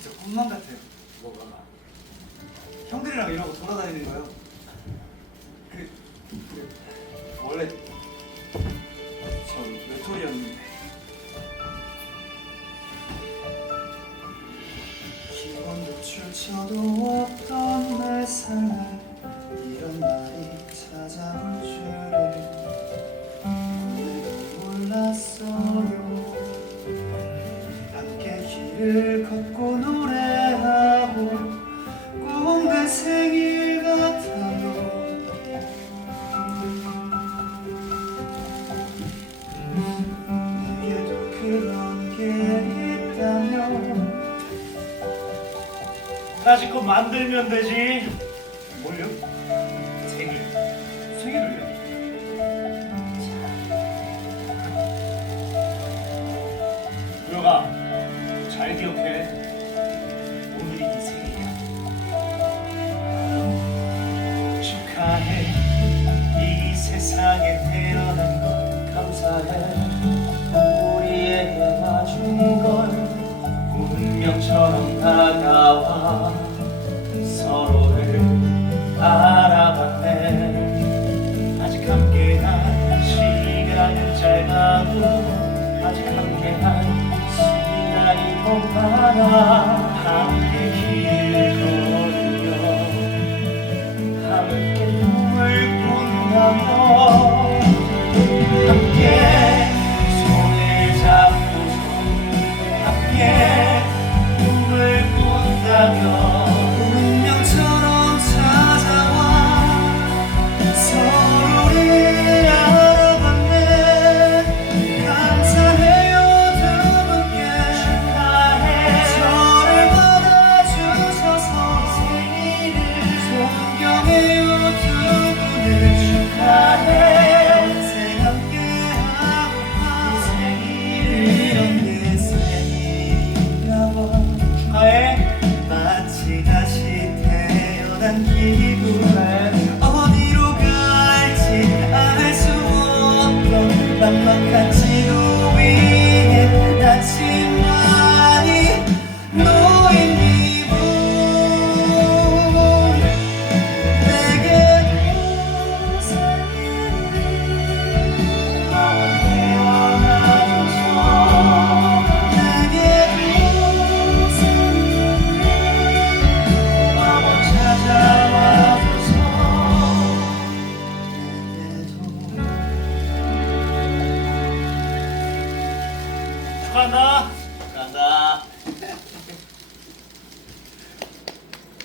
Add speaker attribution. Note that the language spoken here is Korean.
Speaker 1: 진짜 꿈만 같아요.
Speaker 2: 뭐가?
Speaker 1: 형들이랑 이러고 돌아다니는 거요. 그, 그 원래 전 외톨이였는데 기본도 출처도 없던 내 삶에 이런 날이 찾아올 줄을 오늘도 몰랐어요 함께 길을
Speaker 2: 다시 거 만들면 되지.
Speaker 1: 뭘요?
Speaker 2: 생일.
Speaker 1: 생일을요?
Speaker 2: 우혁아, 잘 기억해. 오늘이 네 생일이야. 축하해. 이 세상에 태어난 걸 감사해. 서로를 알아봤네. 아직 함께한 시간은 짧아도 아직 함께한 시간이 더 많아 함께 길을 걸으며 함께 꿈을 꾼다며
Speaker 1: 없
Speaker 2: 축하한다 축하한다